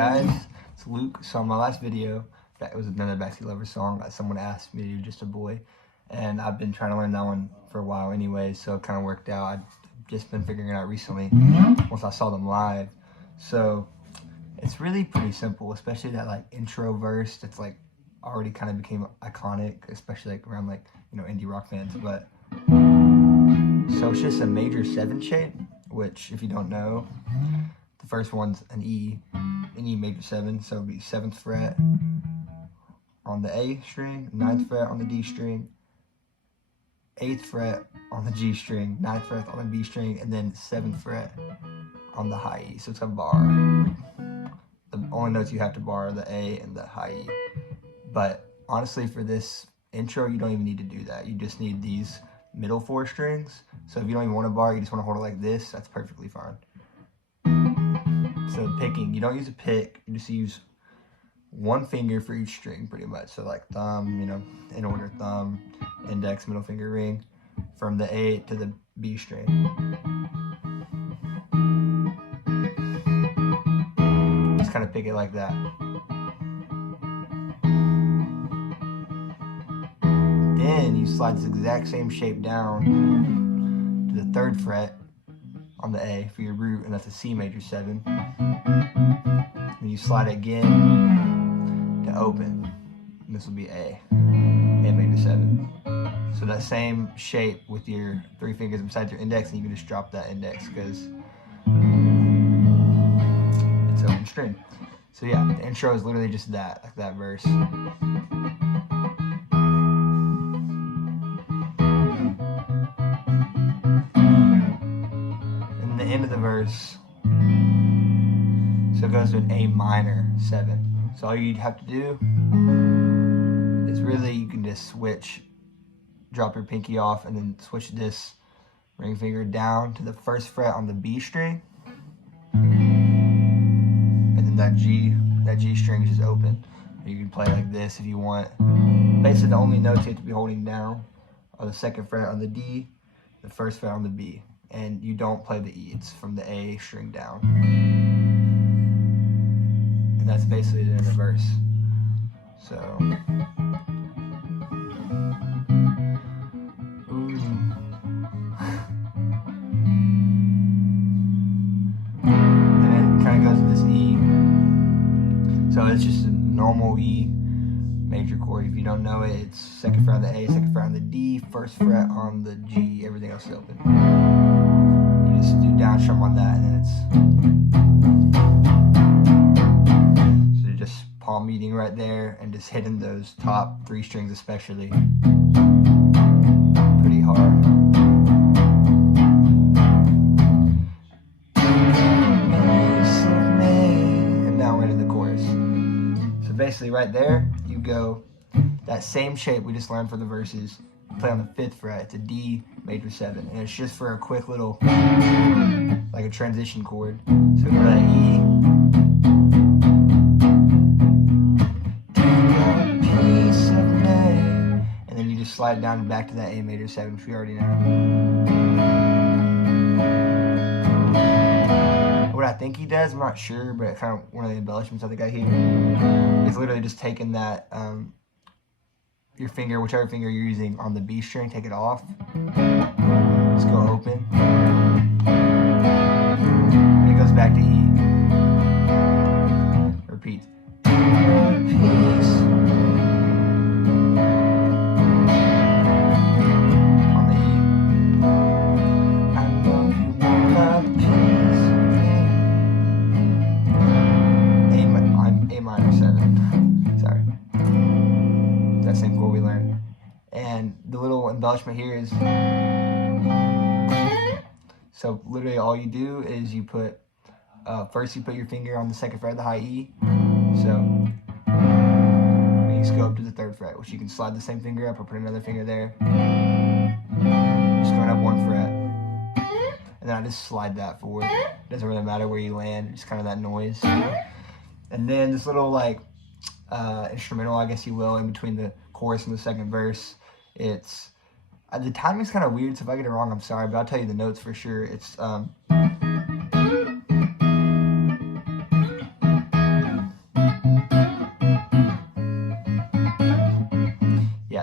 guys? It's Luke. So in my last video, that was another Backseat Lover song that someone asked me to do, Just a Boy. And I've been trying to learn that one for a while anyway, so it kind of worked out. I've just been figuring it out recently once I saw them live. So it's really pretty simple, especially that like intro verse that's like already kind of became iconic, especially like around like, you know, indie rock fans. But so it's just a major 7 shape, which if you don't know, the first one's an E major 7, so it would be 7th fret on the A string, 9th fret on the D string, 8th fret on the G string, 9th fret on the B string, and then 7th fret on the high E. So it's a bar. The only notes you have to bar are the A and the high E. But honestly, for this intro, you don't even need to do that. You just need these middle 4 strings. So if you don't even want to bar, you just want to hold it like this, that's perfectly fine. So picking, you don't use a pick, you just use one finger for each string pretty much. So like thumb, you know, in order, thumb, index, middle finger, ring, from the A to the B string. Just kind of pick it like that. Then you slide this exact same shape down to the 3rd fret on the A for your root, and that's a C major 7. Then you slide it again to open, and this will be A major 7. So that same shape with your 3 fingers beside your index, and you can just drop that index because it's open string. So yeah, the intro is literally just that, like that verse. The end of the verse, so it goes to an A minor 7. So all you'd have to do is really, you can just switch, drop your pinky off, and then switch this ring finger down to the 1st fret on the B string, and then that G string is just open. You can play like this if you want. Basically, the only notes you have to be holding down are the 2nd fret on the D, the 1st fret on the B. And you don't play the E, it's from the A string down. And that's basically the end of the verse. So, then it kind of goes to this E. So it's just a normal E major chord. If you don't know it, it's 2nd fret on the A, 2nd fret on the D, 1st fret on the G, everything else is open. Just do down strum on that, and then it's so just palm meeting right there and just hitting those top 3 strings especially pretty hard. And now we're into the chorus. So basically right there you go that same shape we just learned for the verses, play on the 5th fret. It's a D major 7, and it's just for a quick little, like a transition chord. So go to that E, and then you just slide it down back to that A major 7, which we already know. What I think he does, I'm not sure, but kind of one of the embellishments I think I hear is literally just taking that your finger, whichever finger you're using on the B string, take it off. Just go open. And it goes back to E. Repeat. Peace. On the E. I know you want peace. A minor 7. Sorry. That same chord we learned. And the little embellishment here is, so literally all you do is you put, first you put your finger on the 2nd fret of the high E, so you just go up to the 3rd fret, which you can slide the same finger up or put another finger there, just going up 1 fret, and then I just slide that forward. It doesn't really matter where you land, it's kind of that noise. And then this little like instrumental, I guess you will, in between the chorus and the 2nd verse. It's the timing's kind of weird, so if I get it wrong, I'm sorry, but I'll tell you the notes for sure. It's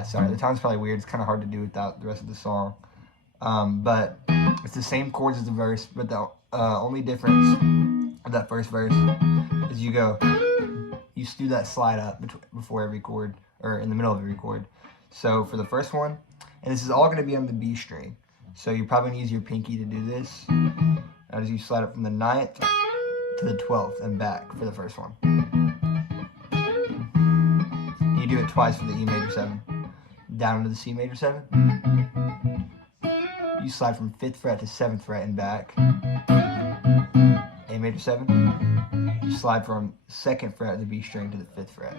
sorry, the time's probably weird. It's kind of hard to do without the rest of the song. But it's the same chords as the verse, but the only difference of that first verse is you just do that slide up before every chord, or in the middle of every chord. So for the first one, and this is all going to be on the B string, so you're probably going to use your pinky to do this, as you slide up from the 9th to the 12th and back for the first one. And you do it twice for the E major 7. Down to the C major 7. You slide from 5th fret to 7th fret and back. A major 7. You slide from 2nd fret of the B string to the 5th fret.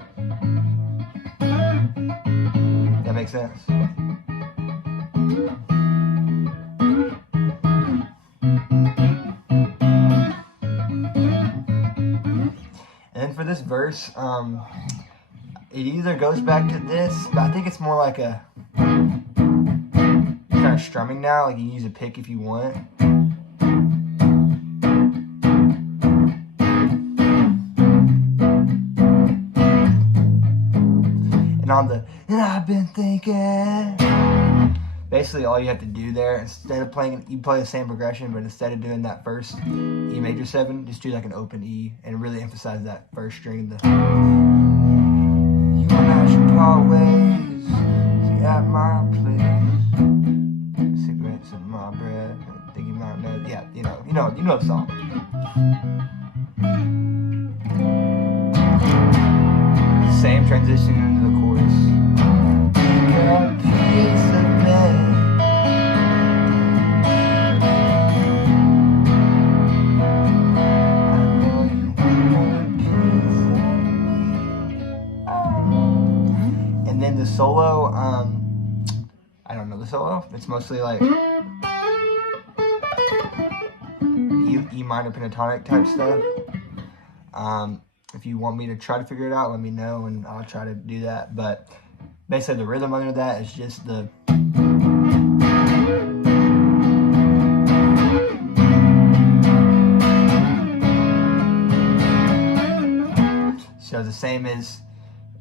That makes sense? And then for this verse, it either goes back to this, but I think it's more like a kind of strumming now. Like you can use a pick if you want. And on the, and I've been thinking, basically all you have to do there, instead of playing, you play the same progression, but instead of doing that first E major 7, just do like an open E and really emphasize that first string. You and I should part ways, see at my place, cigarettes in my breath, think you might know, yeah, you know the song. Same transition into the chorus. And then the solo, I don't know the solo. It's mostly like E minor pentatonic type stuff. If you want me to try to figure it out, let me know and I'll try to do that. But basically the rhythm under that is just the so the same as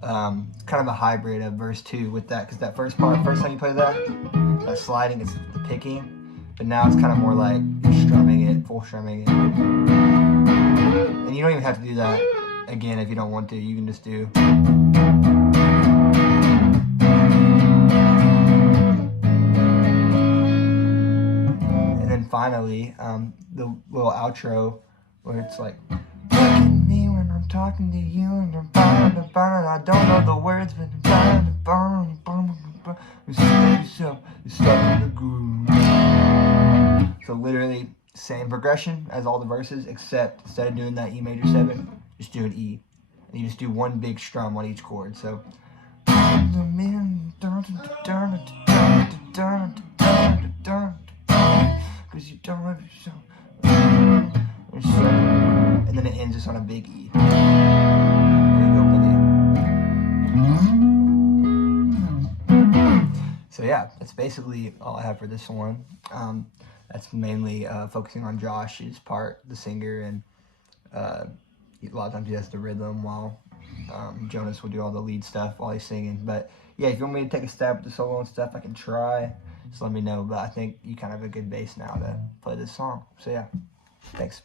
kind of a hybrid of verse 2 with that, because that first part, first time you play that sliding, it's the picking, but now it's kind of more like you're strumming it, full strumming it. And you don't even have to do that again if you don't want to. You can just do. And then finally, the little outro where it's like, look at me when I'm talking to you and you're bound to find I don't know the words, but I'm bound to find yourself, you're stuck in the groove. So literally same progression as all the verses, except instead of doing that E major 7, just do an E. And you just do one big strum on each chord. So because you don't have yourself. And then it ends just on a big E. There you go, buddy. So yeah, that's basically all I have for this one. That's mainly focusing on Josh's part, the singer, and a lot of times he has the rhythm while Jonas will do all the lead stuff while he's singing. But yeah, if you want me to take a stab at the solo and stuff, I can try. Just let me know. But I think you kind of have a good base now to play this song. So yeah, thanks.